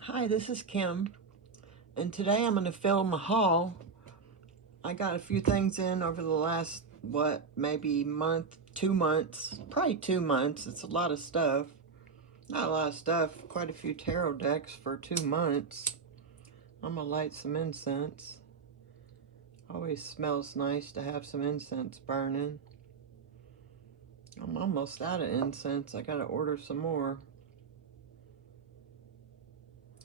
Hi, this is Kim, and today I'm going to film a haul. I got a few things in over the last, maybe month, 2 months, probably 2 months. It's a lot of stuff. Not a lot of stuff, quite a few tarot decks for 2 months. I'm going to light some incense. Always smells nice to have some incense burning. I'm almost out of incense. I got to order some more.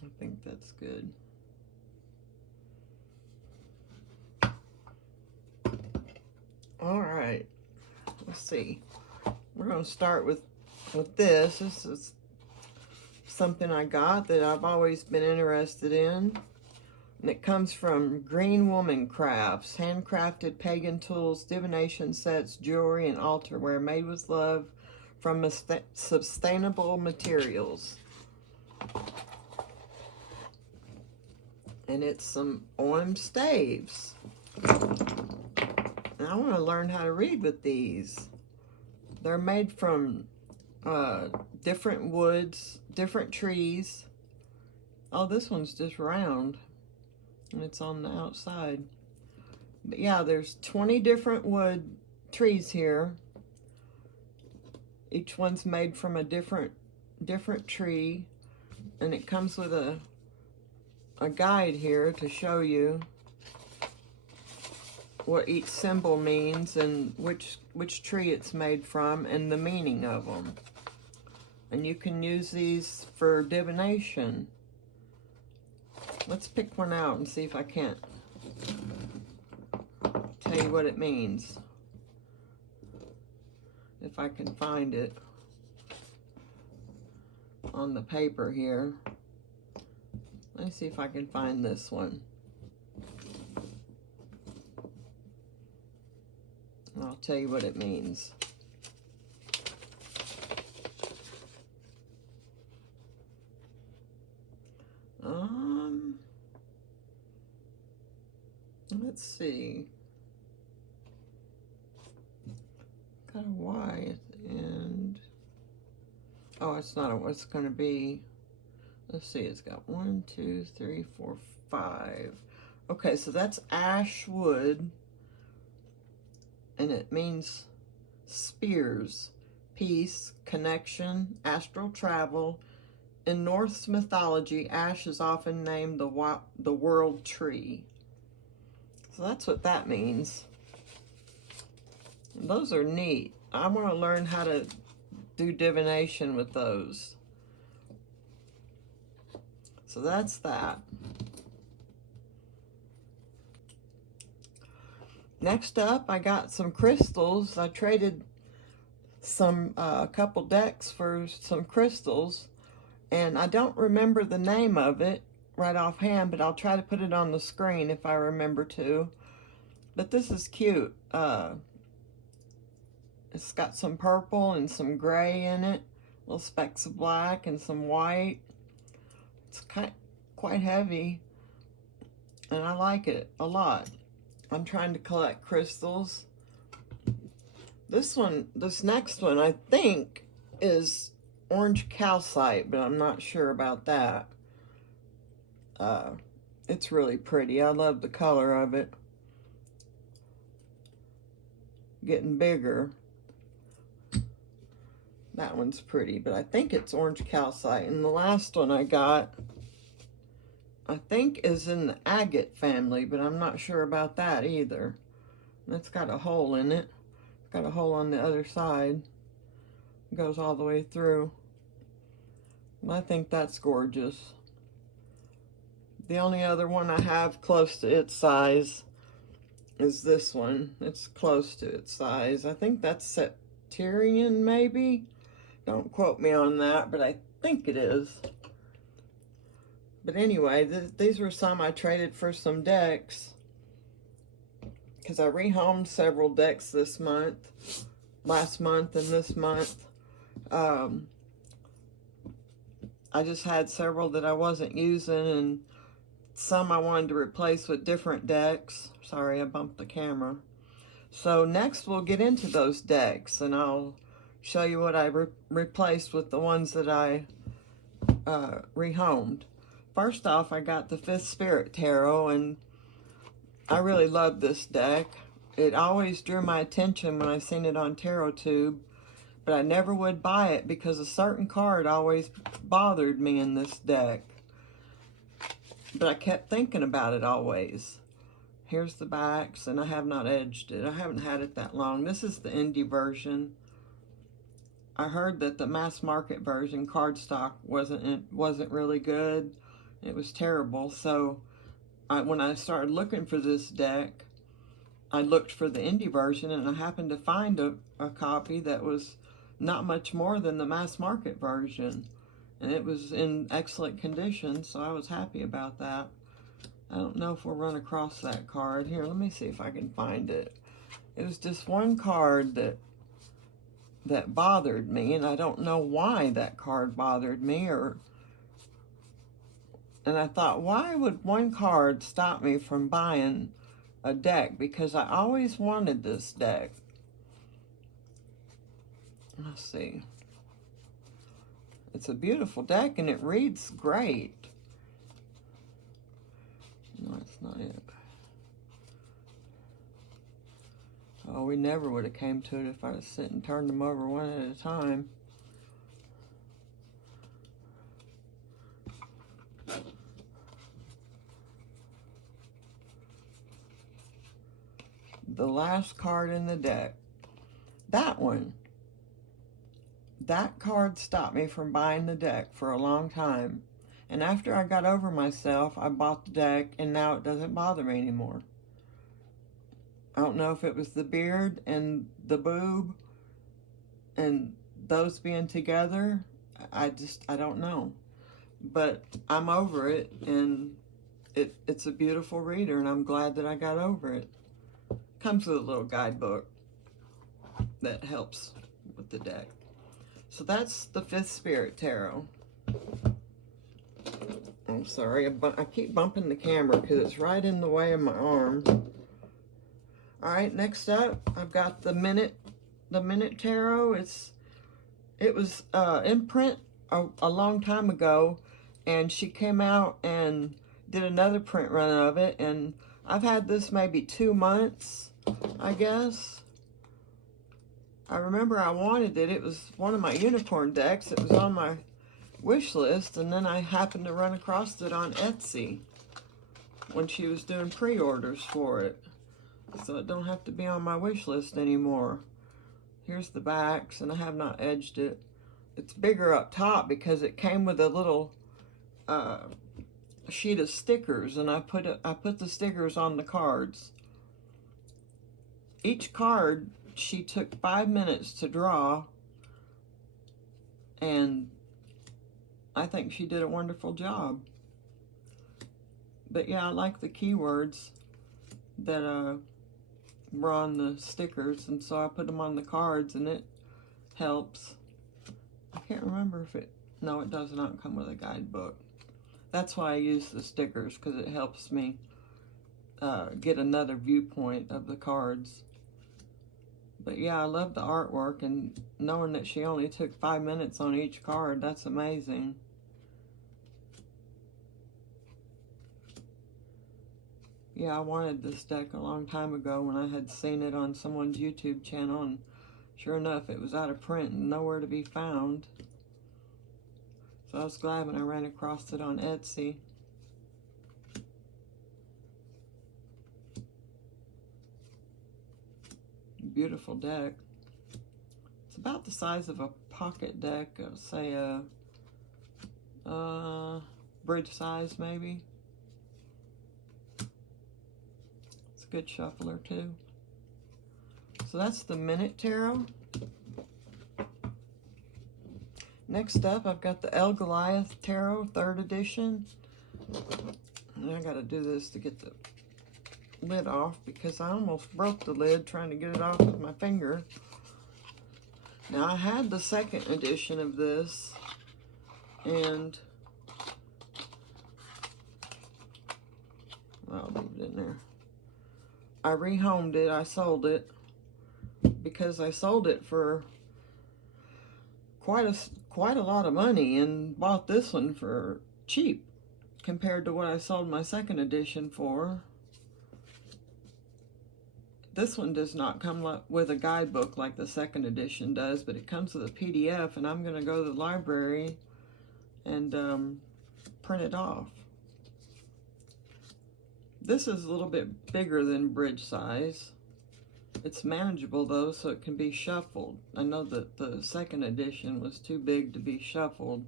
I think that's good. All right, let's see. We're going to start with this. This is something I got that I've always been interested in. And it comes from Green Woman Crafts. Handcrafted pagan tools, divination sets, jewelry, and altarware made with love from sustainable materials. And it's some OM staves. And I want to learn how to read with these. They're made from different woods, different trees. Oh, this one's just round. And it's on the outside. But yeah, there's 20 different wood trees here. Each one's made from a different tree. And it comes with a guide here to show you what each symbol means and which tree it's made from and the meaning of them. And you can use these for divination. Let's pick one out and see if I can't tell you what it means. If I can find it on the paper here. Let me see if I can find this one. And I'll tell you what it means. Let's see. Got a Y at the end. Oh, it's not what's going to be. Let's see, it's got 1, 2, 3, 4, 5. Okay, so that's ash wood. And it means spears, peace, connection, astral travel. In Norse mythology, ash is often named the world tree. So that's what that means. And those are neat. I want to learn how to do divination with those. So that's that. Next up, I got some crystals. I traded a couple decks for some crystals, and I don't remember the name of it right offhand, but I'll try to put it on the screen if I remember to. But this is cute. It's got some purple and some gray in it, little specks of black and some white. It's quite heavy, and I like it a lot. I'm trying to collect crystals. This next one, I think, is orange calcite, but I'm not sure about that. It's really pretty. I love the color of it. Getting bigger. That one's pretty, but I think it's orange calcite. And the last one I got, I think, is in the agate family, but I'm not sure about that either. That's got a hole in it. Got a hole on the other side. It goes all the way through. I think that's gorgeous. The only other one I have close to its size is this one. It's close to its size. I think that's Septarian, maybe? Don't quote me on that, but I think it is. But anyway, these were some I traded for some decks, because I rehomed several decks this month, last month and this month. I just had several that I wasn't using, and some I wanted to replace with different decks. Sorry, I bumped the camera. So next we'll get into those decks, and I'll show you what I replaced with the ones that I rehomed. first off, I got the Fifth Spirit Tarot, and I really love this deck. It always drew my attention when I seen it on TarotTube, but I never would buy it because a certain card always bothered me in this deck. But I kept thinking about it always. Here's the backs, and I have not edged it. I haven't had it that long. This is the indie version. I heard that the mass market version, cardstock, wasn't really good. It was terrible. So when I started looking for this deck, I looked for the indie version, and I happened to find a copy that was not much more than the mass market version. And it was in excellent condition, so I was happy about that. I don't know if we'll run across that card. Here, let me see if I can find it. It was just one card that bothered me, and I don't know why that card bothered me, and I thought, why would one card stop me from buying a deck? Because I always wanted this deck. Let's see. It's a beautiful deck, and it reads great. No, that's not it. Oh, we never would have came to it if I'd have sit and turned them over one at a time. The last card in the deck. That one. That card stopped me from buying the deck for a long time. And after I got over myself, I bought the deck, and now it doesn't bother me anymore. I don't know if it was the beard and the boob and those being together. I don't know. But I'm over it, and it's a beautiful reader, and I'm glad that I got over it. Comes with a little guidebook that helps with the deck. So that's the Fifth Spirit Tarot. I'm sorry, I keep bumping the camera because it's right in the way of my arm. All right, next up, I've got the Minute Tarot. It was in print a long time ago, and she came out and did another print run of it, and I've had this maybe 2 months, I guess. I remember I wanted it. It was one of my unicorn decks. It was on my wish list, and then I happened to run across it on Etsy when she was doing pre-orders for it. So it don't have to be on my wish list anymore. Here's the backs, and I have not edged it. It's bigger up top because it came with a little sheet of stickers, and I put the stickers on the cards. Each card she took 5 minutes to draw, and I think she did a wonderful job. But yeah, I like the keywords that were on the stickers, and so I put them on the cards, and it helps. I can't remember if no, it does not come with a guidebook. That's why I use the stickers, because it helps me get another viewpoint of the cards. But yeah, I love the artwork, and knowing that she only took 5 minutes on each card, that's amazing. Yeah, I wanted this deck a long time ago when I had seen it on someone's YouTube channel, and sure enough, it was out of print and nowhere to be found. So I was glad when I ran across it on Etsy. Beautiful deck. It's about the size of a pocket deck, say a bridge size maybe. It's a good shuffler too. So that's the Minute Tarot. Next up, I've got the El Goliath Tarot, 3rd edition. And I gotta do this to get the lid off because I almost broke the lid trying to get it off with my finger. Now, I had the 2nd edition of this, and I'll leave it in there. I rehomed it. I sold it because I sold it for quite a lot of money and bought this one for cheap. compared to what I sold my second edition for. This one does not come with a guidebook like the second edition does, but it comes with a PDF, and I'm going to go to the library and print it off. This is a little bit bigger than bridge size. It's manageable though, so it can be shuffled. I know that the second edition was too big to be shuffled.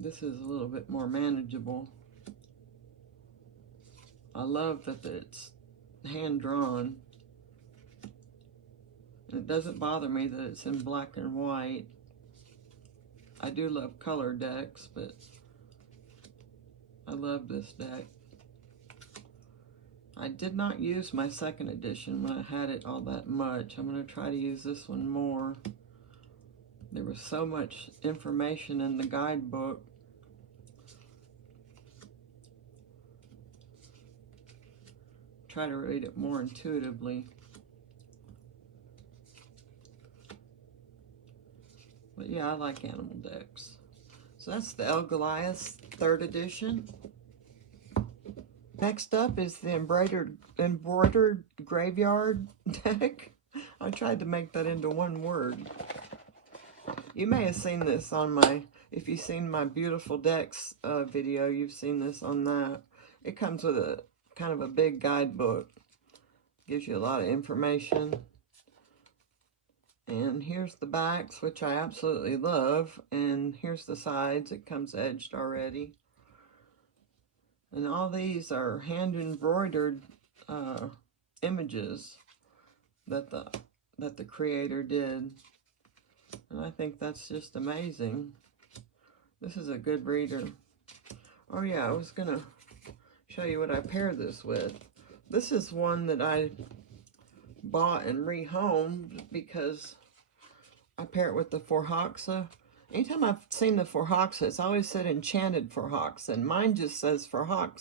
This is a little bit more manageable. I love that it's hand-drawn. And it doesn't bother me that it's in black and white. I do love color decks, but I love this deck. I did not use my second edition when I had it all that much. I'm going to try to use this one more. There was so much information in the guidebook. Try to read it more intuitively. But yeah, I like animal decks. So that's the El Goliath 3rd edition. Next up is the embroidered graveyard deck. I tried to make that into one word. You may have seen this on my, if you've seen my beautiful decks video, you've seen this on that. It comes with a kind of a big guidebook. Gives you a lot of information. And here's the backs, which I absolutely love. And here's the sides. It comes edged already. And all these are hand-embroidered images that the creator did. And I think that's just amazing. This is a good reader. Oh yeah, I was going to show you what I paired this with. This is one that I bought and rehomed because I pair it with the Forhaxa. Anytime I've seen the Forhaxa, it's always said Enchanted Forhaxa, and mine just says Forhaxa.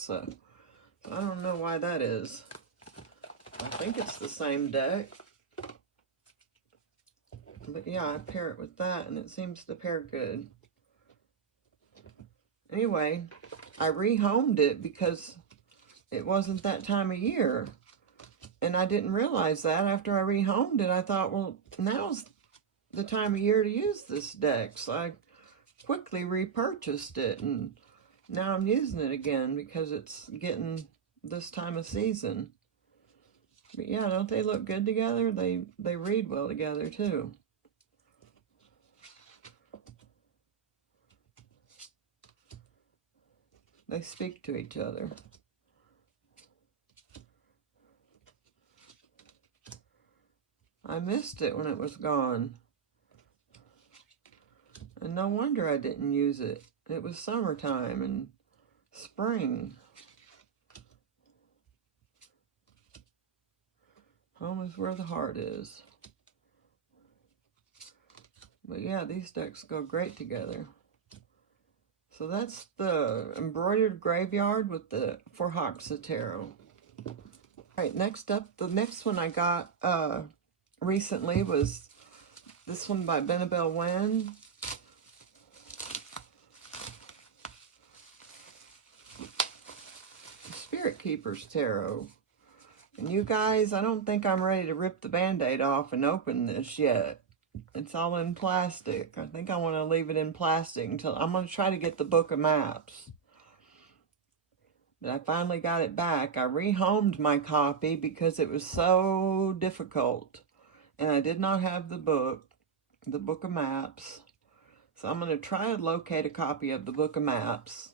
So I don't know why that is. I think it's the same deck. But yeah, I pair it with that, and it seems to pair good. Anyway, I rehomed it because it wasn't that time of year. And I didn't realize that. After I rehomed it, I thought, well, now's the time of year to use this deck. So I quickly repurchased it, and now I'm using it again because it's getting this time of season. But yeah, don't they look good together? They read well together too. They speak to each other. I missed it when it was gone. And no wonder I didn't use it. It was summertime and spring. Home is where the heart is. But yeah, these decks go great together. So that's the embroidered graveyard with the Forhaxa Tarot. All right, next up, the next one I got recently was this one by Benebell Wen. Spirit Keepers Tarot. And you guys, I don't think I'm ready to rip the Band-Aid off and open this yet. It's all in plastic. I think I want to leave it in plastic until I'm going to try to get the Book of Maps. But I finally got it back. I rehomed my copy because it was so difficult. And I did not have the Book of Maps. So I'm going to try to locate a copy of the Book of Maps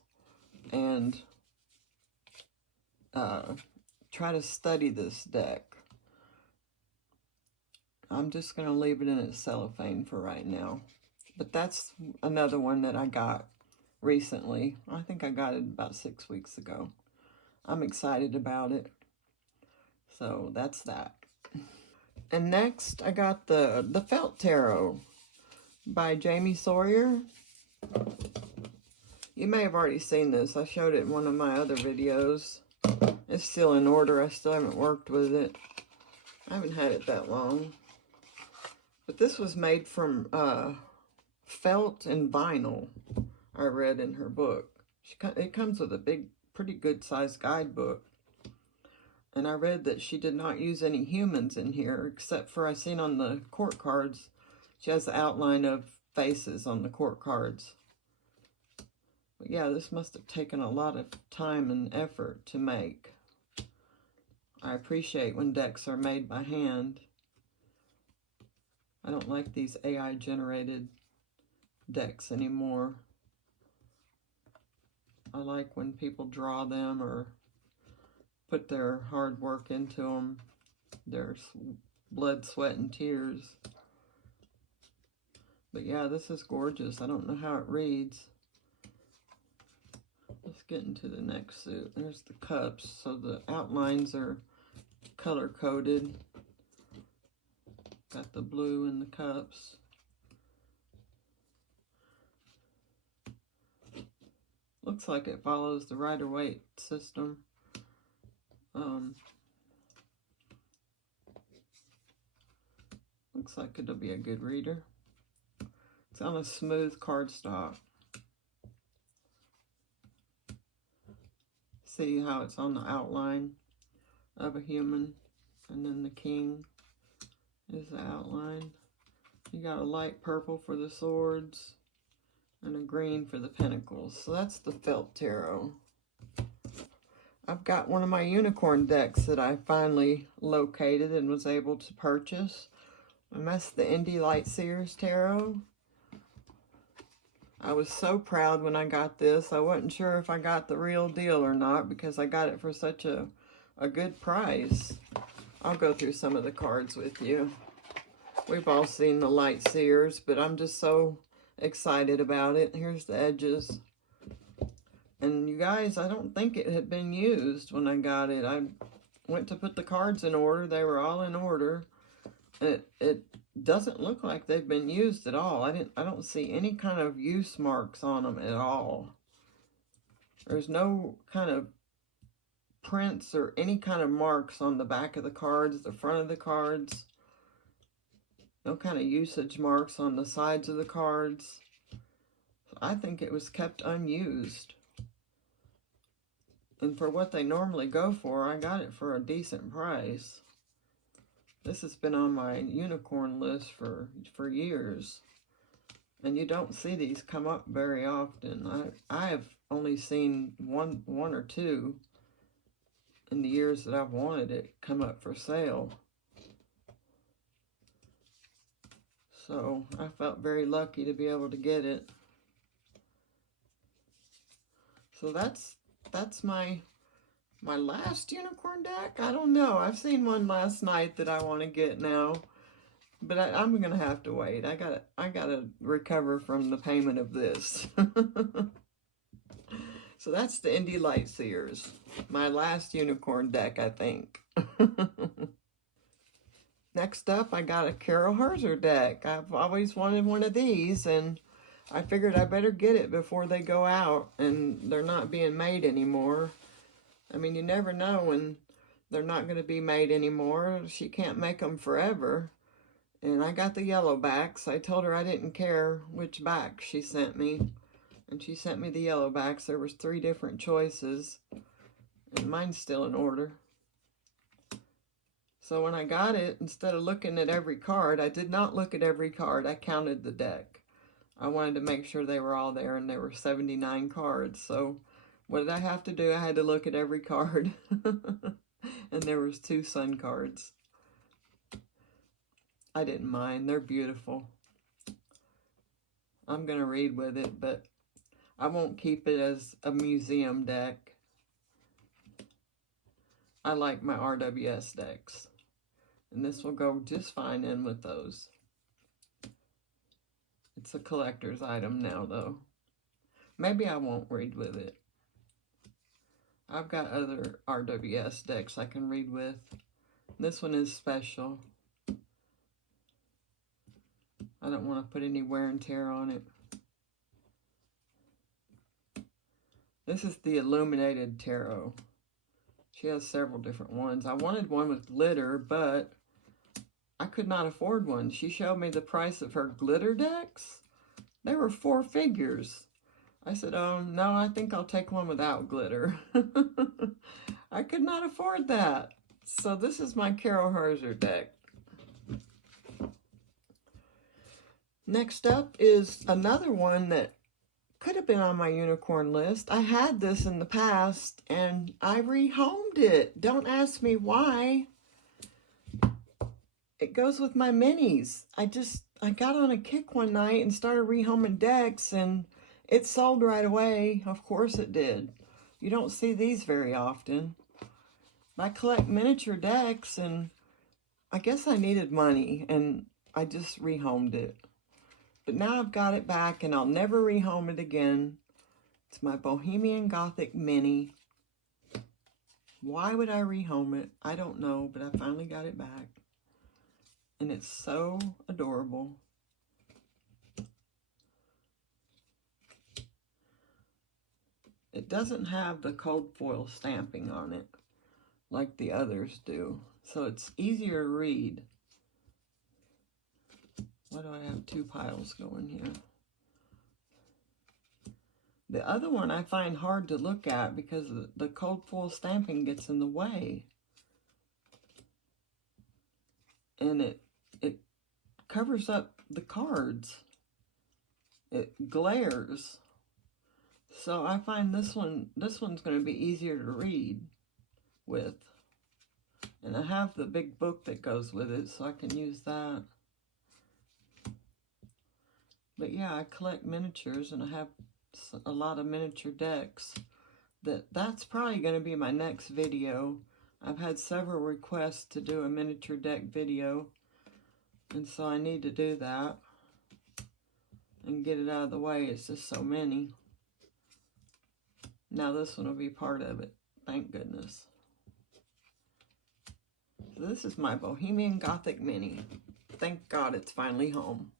and try to study this deck. I'm just going to leave it in its cellophane for right now. But that's another one that I got recently. I think I got it about 6 weeks ago. I'm excited about it. So that's that. And next, I got the Felt Tarot by Jamie Sawyer. You may have already seen this. I showed it in one of my other videos. It's still in order. I still haven't worked with it. I haven't had it that long. But this was made from felt and vinyl. I read in her book. It comes with a big, pretty good sized guidebook. And I read that she did not use any humans in here, except for I seen on the court cards, she has the outline of faces on the court cards. But yeah, this must have taken a lot of time and effort to make. I appreciate when decks are made by hand. I don't like these AI generated decks anymore. I like when people draw them or put their hard work into them, their blood, sweat, and tears. But yeah, this is gorgeous. I don't know how it reads. Let's get into the next suit. There's the cups. So the outlines are color-coded. Got the blue in the cups. Looks like it follows the Rider-Waite system. Looks like it'll be a good reader. It's on a smooth cardstock. See how it's on the outline of a human, and then the king is the outline. You got a light purple for the swords and a green for the pentacles. So that's the felt tarot. I've got one of my unicorn decks that I finally located and was able to purchase. And that's the Indie Lightseers Tarot. I was so proud when I got this. I wasn't sure if I got the real deal or not because I got it for such a good price. I'll go through some of the cards with you. We've all seen the Lightseers, but I'm just so excited about it. Here's the edges. And you guys, I don't think it had been used when I got it. I went to put the cards in order. They were all in order. It doesn't look like they've been used at all. I don't see any kind of use marks on them at all. There's no kind of prints or any kind of marks on the back of the cards, the front of the cards. No kind of usage marks on the sides of the cards. I think it was kept unused. And for what they normally go for, I got it for a decent price. This has been on my unicorn list for years. And you don't see these come up very often. I have only seen one or two in the years that I've wanted it come up for sale. So I felt very lucky to be able to get it. So that's my last unicorn deck. I don't know. I've seen one last night that I want to get now, but I'm gonna have to wait. I gotta recover from the payment of this. So that's the Indie Lightseers, my last unicorn deck, I think. Next up, I got a Carol Herzer deck. I've always wanted one of these, and I figured I better get it before they go out and they're not being made anymore. I mean, you never know when they're not going to be made anymore. She can't make them forever. And I got the yellow backs. I told her I didn't care which back she sent me. And she sent me the yellow backs. There was 3 different choices. And mine's still in order. So when I got it, instead of looking at every card, I did not look at every card. I counted the deck. I wanted to make sure they were all there, and there were 79 cards. So what did I have to do? I had to look at every card. And there was 2 sun cards. I didn't mind. They're beautiful. I'm going to read with it, but I won't keep it as a museum deck. I like my RWS decks. And this will go just fine in with those. It's a collector's item now, though. Maybe I won't read with it. I've got other RWS decks I can read with. This one is special. I don't want to put any wear and tear on it. This is the Illuminated Tarot. She has several different ones. I wanted one with glitter, but I could not afford one. She showed me the price of her glitter decks. They were 4 figures. I said, oh, no, I think I'll take one without glitter. I could not afford that. So this is my Carol Herzer deck. Next up is another one that could have been on my unicorn list. I had this in the past and I rehomed it. Don't ask me why. It goes with my minis. I got on a kick one night and started rehoming decks and it sold right away. Of course it did. You don't see these very often. I collect miniature decks and I guess I needed money and I just rehomed it. But now I've got it back and I'll never rehome it again. It's my Bohemian Gothic Mini. Why would I rehome it? I don't know, but I finally got it back. And it's so adorable. It doesn't have the cold foil stamping on it like the others do. So it's easier to read. Why do I have two piles going here? The other one I find hard to look at because the cold foil stamping gets in the way. And it covers up the cards. It glares. So I find this one's going to be easier to read with. And I have the big book that goes with it, so I can use that. But yeah, I collect miniatures and I have a lot of miniature decks. That's probably going to be my next video. I've had several requests to do a miniature deck video, and so I need to do that and get it out of the way. It's just so many. Now this one will be part of it. Thank goodness. So this is my Bohemian Gothic Mini. Thank God it's finally home.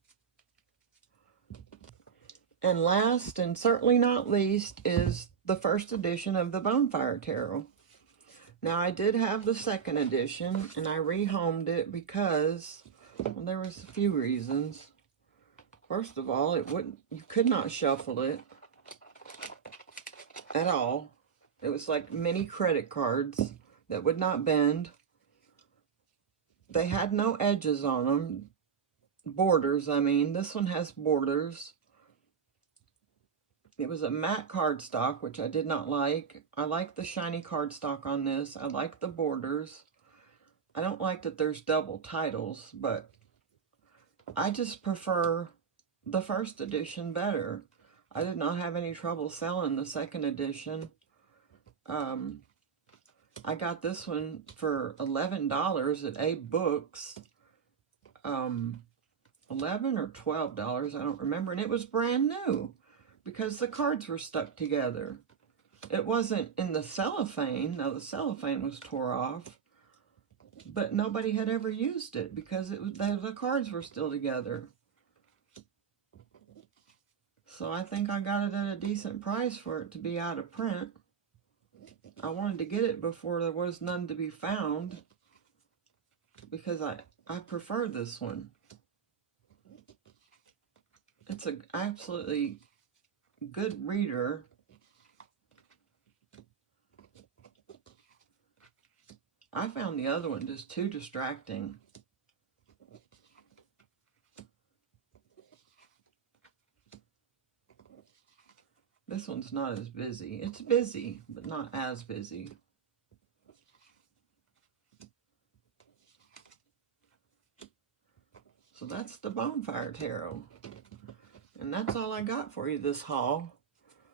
And last and certainly not least is the first edition of the Bonefire Tarot. Now I did have the second edition and I rehomed it because, well, there was a few reasons. First of all, you could not shuffle it at all. It was like mini credit cards that would not bend. They had no edges on them. Borders, I mean. This one has borders. It was a matte cardstock, which I did not like. I like the shiny cardstock on this. I like the borders. I don't like that there's double titles, but I just prefer the first edition better. I did not have any trouble selling the second edition. I got this one for $11 at Abe Books. $11 or $12, I don't remember, and it was brand new because the cards were stuck together. It wasn't in the cellophane. Now the cellophane was tore off, but nobody had ever used it because the cards were still together. So I think I got it at a decent price for it to be out of print. I wanted to get it before there was none to be found because I prefer this one. It's an absolutely good reader. I found the other one just too distracting. This one's not as busy. It's busy, but not as busy. So that's the Bonefire Tarot. And that's all I got for you this haul.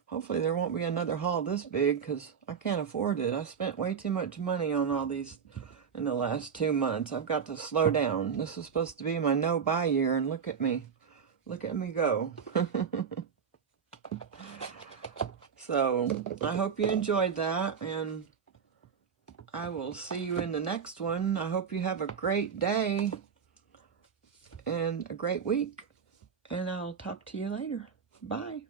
Hopefully there won't be another haul this big because I can't afford it. I spent way too much money on all these in the last 2 months. I've got to slow down. This is supposed to be my no-buy year, and look at me. Look at me go. So, I hope you enjoyed that, and I will see you in the next one. I hope you have a great day and a great week, and I'll talk to you later. Bye.